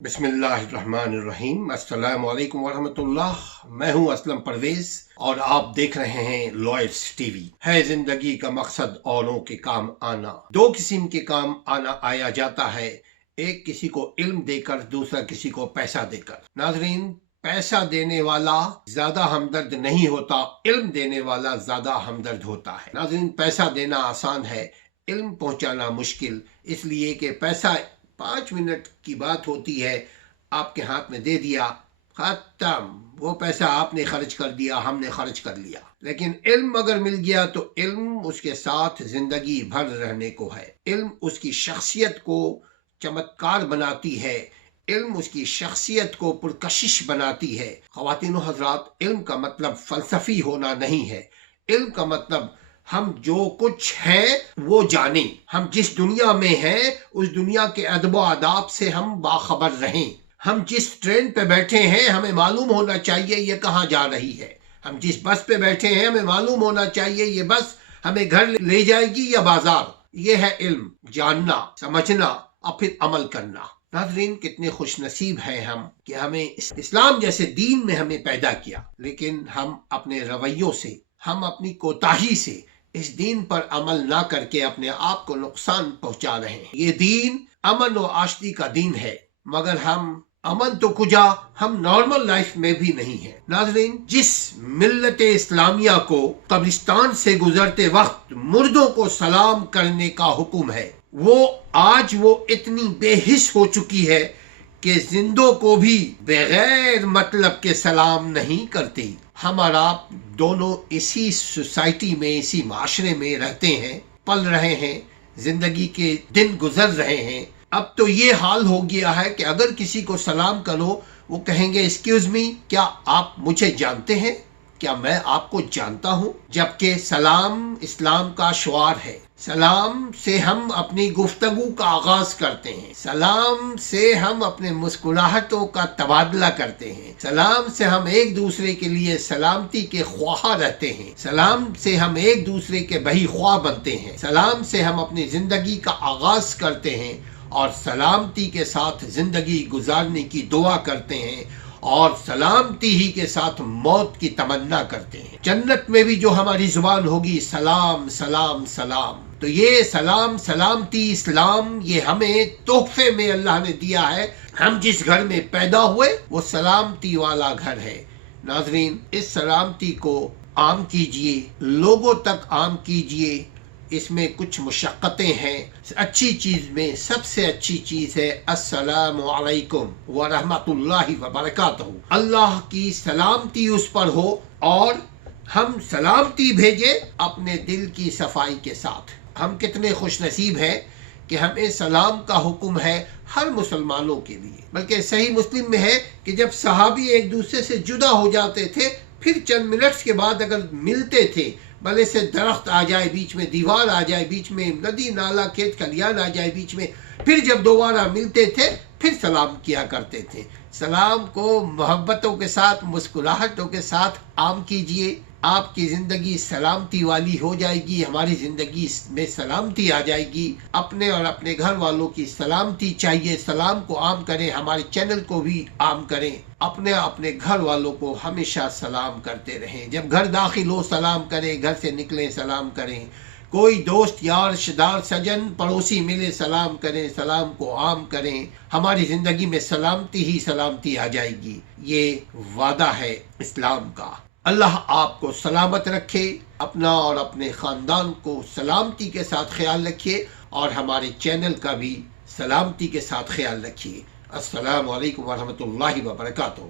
بسم اللہ الرحمن الرحیم۔ السلام علیکم ورحمۃ اللہ۔ میں ہوں اسلم پرویز اور آپ دیکھ رہے ہیں لوئرس ٹی وی۔ ہے زندگی کا مقصد اوروں کے کام آنا۔ دو قسم کے کام آیا جاتا ہے، ایک کسی کو علم دے کر، دوسرا کسی کو پیسہ دے کر۔ ناظرین، پیسہ دینے والا زیادہ ہمدرد نہیں ہوتا، علم دینے والا زیادہ ہمدرد ہوتا ہے۔ ناظرین، پیسہ دینا آسان ہے، علم پہنچانا مشکل، اس لیے کہ پیسہ 5 منٹ کی بات ہوتی ہے، آپ کے ہاتھ میں دے دیا، ختم، وہ پیسہ آپ نے خرچ کر دیا، ہم نے خرچ کر لیا۔ لیکن علم اگر مل گیا تو علم اس کے ساتھ زندگی بھر رہنے کو ہے۔ علم اس کی شخصیت کو چمتکار بناتی ہے، علم اس کی شخصیت کو پرکشش بناتی ہے۔ خواتین و حضرات، علم کا مطلب فلسفی ہونا نہیں ہے، علم کا مطلب ہم جو کچھ ہیں وہ جانیں، ہم جس دنیا میں ہیں اس دنیا کے ادب و آداب سے ہم باخبر رہیں۔ ہم جس ٹرین پہ بیٹھے ہیں ہمیں معلوم ہونا چاہیے یہ کہاں جا رہی ہے۔ ہم جس بس پہ بیٹھے ہیں ہمیں معلوم ہونا چاہیے یہ بس ہمیں گھر لے جائے گی یا بازار۔ یہ ہے علم، جاننا، سمجھنا اور پھر عمل کرنا۔ ناظرین، کتنے خوش نصیب ہیں ہم کہ ہمیں اسلام جیسے دین میں ہمیں پیدا کیا، لیکن ہم اپنے رویوں سے، ہم اپنی کوتاہی سے اس دین پر عمل نہ کر کے اپنے آپ کو نقصان پہنچا رہے ہیں۔ یہ دین امن و آشتی کا دین ہے، مگر ہم امن تو کجا، ہم نارمل لائف میں بھی نہیں ہیں۔ ناظرین، جس ملت اسلامیہ کو قبرستان سے گزرتے وقت مردوں کو سلام کرنے کا حکم ہے، آج وہ اتنی بے حس ہو چکی ہے کہ زندوں کو بھی بغیر مطلب کے سلام نہیں کرتی۔ ہم اور آپ دونوں اسی سوسائٹی میں، اسی معاشرے میں رہتے ہیں، پل رہے ہیں، زندگی کے دن گزر رہے ہیں۔ اب تو یہ حال ہو گیا ہے کہ اگر کسی کو سلام کرو وہ کہیں گے ایکسکیوز می، کیا آپ مجھے جانتے ہیں؟ کیا میں آپ کو جانتا ہوں؟ جبکہ سلام اسلام کا شعار ہے۔ سلام سے ہم اپنی گفتگو کا آغاز کرتے ہیں، سلام سے ہم اپنے مسکراہٹوں کا تبادلہ کرتے ہیں، سلام سے ہم ایک دوسرے کے لیے سلامتی کے خواہاں رہتے ہیں، سلام سے ہم ایک دوسرے کے بہی خواہ بنتے ہیں، سلام سے ہم اپنی زندگی کا آغاز کرتے ہیں اور سلامتی کے ساتھ زندگی گزارنے کی دعا کرتے ہیں اور سلامتی ہی کے ساتھ موت کی تمنا کرتے ہیں۔ جنت میں بھی جو ہماری زبان ہوگی سلام سلام سلام۔ تو یہ سلام، سلامتی، اسلام، یہ ہمیں تحفے میں اللہ نے دیا ہے۔ ہم جس گھر میں پیدا ہوئے وہ سلامتی والا گھر ہے۔ ناظرین، اس سلامتی کو عام کیجئے، لوگوں تک عام کیجئے۔ اس میں کچھ مشقتیں ہیں، اچھی چیز میں سب سے اچھی چیز ہے السلام علیکم ورحمۃ اللہ وبرکاتہ۔ اللہ کی سلامتی اس پر ہو اور ہم سلامتی بھیجیں اپنے دل کی صفائی کے ساتھ۔ ہم کتنے خوش نصیب ہیں کہ ہمیں سلام کا حکم ہے ہر مسلمانوں کے لیے، بلکہ صحیح مسلم میں ہے کہ جب صحابی ایک دوسرے سے جدا ہو جاتے تھے پھر چند منٹس کے بعد اگر ملتے تھے، بھلے سے درخت آ جائے بیچ میں، دیوار آ جائے بیچ میں، ندی نالا کھیت کھلیان آ جائے بیچ میں، پھر جب دوبارہ ملتے تھے پھر سلام کیا کرتے تھے۔ سلام کو محبتوں کے ساتھ، مسکراہٹوں کے ساتھ عام کیجئے، آپ کی زندگی سلامتی والی ہو جائے گی، ہماری زندگی میں سلامتی آ جائے گی۔ اپنے اور اپنے گھر والوں کی سلامتی چاہیے، سلام کو عام کریں، ہمارے چینل کو بھی عام کریں، اپنے گھر والوں کو ہمیشہ سلام کرتے رہیں۔ جب گھر داخل ہو سلام کریں، گھر سے نکلیں سلام کریں، کوئی دوست، یار، رشتہ دار، سجن، پڑوسی ملے سلام کریں، سلام کو عام کریں۔ ہماری زندگی میں سلامتی ہی سلامتی آ جائے گی، یہ وعدہ ہے اسلام کا۔ اللہ آپ کو سلامت رکھے، اپنا اور اپنے خاندان کو سلامتی کے ساتھ خیال رکھیے اور ہمارے چینل کا بھی سلامتی کے ساتھ خیال رکھیے۔ السلام علیکم ورحمۃ اللہ وبرکاتہ۔